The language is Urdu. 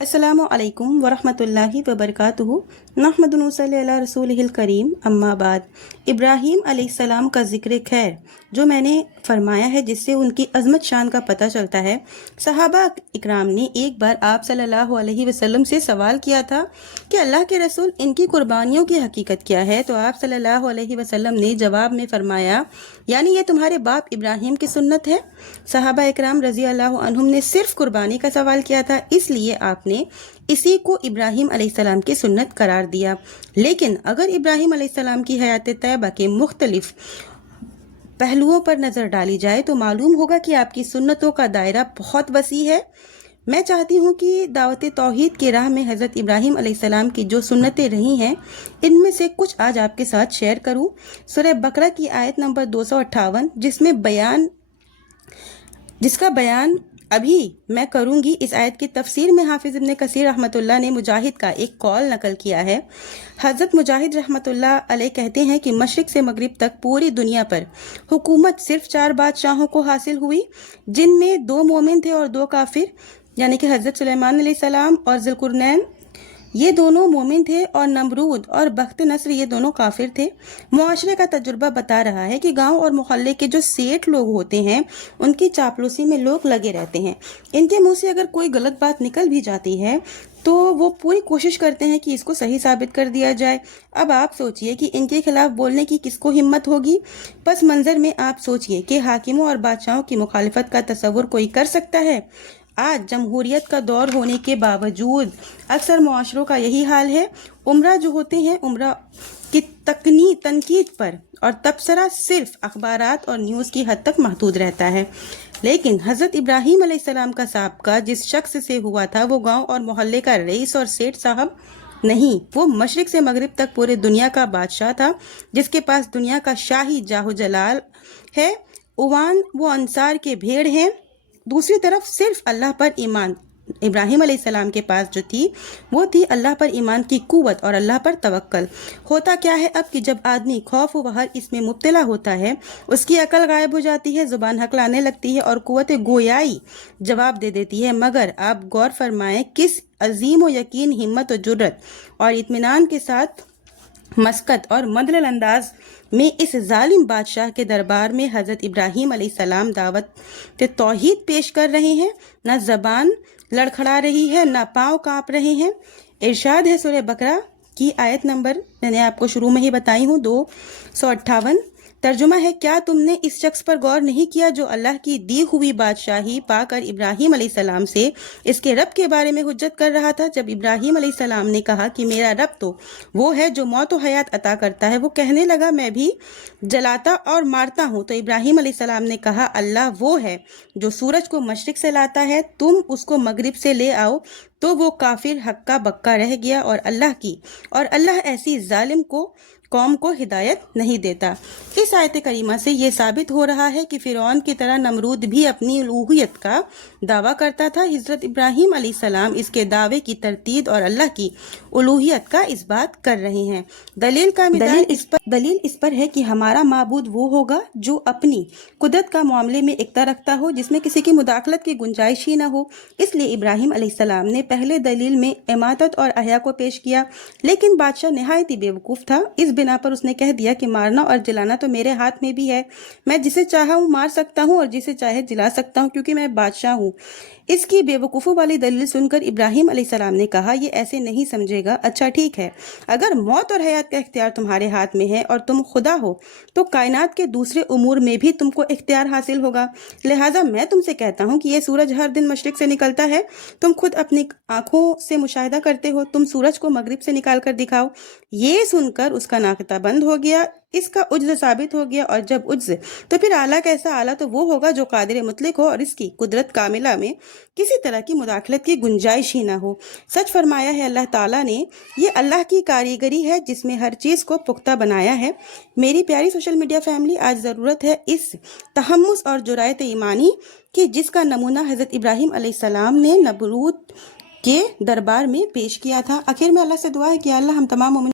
السلام علیکم ورحمۃ اللہ وبرکاتہ۔ نحمد و نصلی علی رسولہ الکریم، اما بعد۔ ابراہیم علیہ السلام کا ذکر خیر جو میں نے فرمایا ہے، جس سے ان کی عظمت شان کا پتہ چلتا ہے۔ صحابہ اکرام نے ایک بار آپ صلی اللہ علیہ وسلم سے سوال کیا تھا کہ اللہ کے رسول، ان کی قربانیوں کی حقیقت کیا ہے؟ تو آپ صلی اللہ علیہ وسلم نے جواب میں فرمایا، یعنی یہ تمہارے باپ ابراہیم کی سنت ہے۔ صحابہ اکرام رضی اللہ عنہم نے صرف قربانی کا سوال کیا تھا، اس لیے آپ نے اسی کو ابراہیم علیہ السلام کی سنت قرار دیا۔ لیکن اگر ابراہیم علیہ السلام کی حیات طیبہ کے مختلف پہلوؤں پر نظر ڈالی جائے تو معلوم ہوگا کہ آپ کی سنتوں کا دائرہ بہت وسیع ہے۔ میں چاہتی ہوں کہ دعوت توحید کی راہ میں حضرت ابراہیم علیہ السلام کی جو سنتیں رہی ہیں، ان میں سے کچھ آج آپ کے ساتھ شیئر کروں۔ سورہ بقرہ کی آیت نمبر 258، جس کا بیان ابھی میں کروں گی۔ اس آیت کی تفسیر میں حافظ ابن کثیر رحمۃ اللہ نے مجاہد کا ایک قول نقل کیا ہے۔ حضرت مجاہد رحمۃ اللہ علیہ کہتے ہیں کہ مشرق سے مغرب تک پوری دنیا پر حکومت صرف 4 بادشاہوں کو حاصل ہوئی، جن میں 2 مومن تھے اور 2 کافر، یعنی کہ حضرت سلیمان علیہ السلام اور ذوالقرنین، یہ دونوں مومن تھے، اور نمرود اور بخت نصر، یہ دونوں کافر تھے۔ معاشرے کا تجربہ بتا رہا ہے کہ گاؤں اور محلے کے جو سیٹھ لوگ ہوتے ہیں، ان کی چاپلوسی میں لوگ لگے رہتے ہیں۔ ان کے منہ سے اگر کوئی غلط بات نکل بھی جاتی ہے تو وہ پوری کوشش کرتے ہیں کہ اس کو صحیح ثابت کر دیا جائے۔ اب آپ سوچئے کہ ان کے خلاف بولنے کی کس کو ہمت ہوگی؟ پس منظر میں آپ سوچئے کہ حاکموں اور بادشاہوں کی مخالفت کا تصور کوئی کر سکتا ہے؟ آج جمہوریت کا دور ہونے کے باوجود اکثر معاشروں کا یہی حال ہے۔ امراء جو ہوتے ہیں، امراء کی تنقید پر اور تبصرہ صرف اخبارات اور نیوز کی حد تک محدود رہتا ہے۔ لیکن حضرت ابراہیم علیہ السلام کا سابقہ جس شخص سے ہوا تھا، وہ گاؤں اور محلے کا رئیس اور سیٹھ صاحب نہیں، وہ مشرق سے مغرب تک پورے دنیا کا بادشاہ تھا، جس کے پاس دنیا کا شاہی جاہ و جلال ہے۔ اوان وہ انصار کے بھیڑ ہیں۔ دوسری طرف صرف اللہ پر ایمان، ابراہیم علیہ السلام کے پاس جو تھی وہ تھی اللہ پر ایمان کی قوت اور اللہ پر توکل۔ ہوتا کیا ہے اب کہ جب آدمی خوف و وہر اس میں مبتلا ہوتا ہے، اس کی عقل غائب ہو جاتی ہے، زبان ہکلانے لگتی ہے اور قوت گویائی جواب دے دیتی ہے۔ مگر آپ غور فرمائیں، کس عظیم و یقین، ہمت و جرأت اور اطمینان کے ساتھ مسکت اور مدلل انداز میں اس ظالم بادشاہ کے دربار میں حضرت ابراہیم علیہ السلام دعوت توحید پیش کر رہے ہیں۔ نہ زبان لڑکھڑا رہی ہے، نہ پاؤں کانپ رہے ہیں۔ ارشاد ہے سورہ بقرہ کی آیت نمبر، میں نے آپ کو شروع میں ہی بتائی ہوں، 258۔ ترجمہ ہے، کیا تم نے اس شخص پر غور نہیں کیا جو اللہ کی دی ہوئی بادشاہی پا کر ابراہیم علیہ السلام سے اس کے رب کے بارے میں حجت کر رہا تھا؟ جب ابراہیم علیہ السلام نے کہا کہ میرا رب تو وہ ہے جو موت و حیات عطا کرتا ہے، وہ کہنے لگا میں بھی جلاتا اور مارتا ہوں۔ تو ابراہیم علیہ السلام نے کہا، اللہ وہ ہے جو سورج کو مشرق سے لاتا ہے، تم اس کو مغرب سے لے آؤ۔ تو وہ کافر ہکا بکا رہ گیا، اور اللہ ایسی ظالم قوم کو ہدایت نہیں دیتا۔ اس آیت کریمہ سے یہ ثابت ہو رہا ہے کہ فرعون کی طرح نمرود بھی اپنی الوہیت کا دعویٰ کرتا تھا۔ حضرت ابراہیم علیہ السلام اس کے دعوے کی تردید اور اللہ کی الوہیت کا اس بات کر رہے ہیں۔ دلیل اس پر ہے کہ ہمارا معبود وہ ہوگا جو اپنی قدرت کا معاملے میں اختیار رکھتا ہو، جس میں کسی کی مداخلت کی گنجائش ہی نہ ہو۔ اس لیے ابراہیم علیہ السلام نے پہلے دلیل میں اماتت اور احیا کو پیش کیا، لیکن بادشاہ نہایت ہی بے وقوف تھا۔ اس بنا پر اس نے کہہ دیا کہ مارنا اور جلانا تو میرے ہاتھ میں بھی ہے، میں جسے چاہا مار سکتا ہوں اور جسے چاہے جلا سکتا ہوں، کیونکہ میں بادشاہ ہوں۔ اس کی بے وقوفی والی دلیل سن کر ابراہیم علیہ السلام نے کہا، یہ ایسے نہیں سمجھے گا۔ اچھا ٹھیک ہے، اگر موت اور حیات کا اختیار تمہارے ہاتھ میں ہے اور تم خدا ہو، تو کائنات کے دوسرے امور میں بھی تم کو اختیار حاصل ہوگا۔ لہٰذا میں تم سے کہتا ہوں کہ یہ سورج ہر دن مشرق سے نکلتا ہے، تم خود اپنی آنکھوں سے مشاہدہ کرتے ہو، تم سورج کو مغرب سے نکال کر دکھاؤ۔ یہ سن کر اس کا ناقطہ بند ہو گیا، اس کا عجز ثابت ہو گیا، اور جب عجز تو پھر اعلیٰ کیسا اعلیٰ تو وہ ہوگا جو قادر مطلق ہو اور اس کی قدرت کاملہ میں کسی طرح کی مداخلت کی گنجائش ہی نہ ہو۔ سچ فرمایا ہے اللہ تعالیٰ نے، یہ اللہ کی کاریگری ہے جس میں ہر چیز کو پختہ بنایا ہے۔ میری پیاری سوشل میڈیا فیملی، آج ضرورت ہے اس تحمس اور جرأت ایمانی کی جس کا نمونہ حضرت ابراہیم علیہ السلام نے نمرود کے دربار میں پیش کیا تھا۔ آخر میں اللہ سے دعا ہے کہ اللہ ہم تمام مومن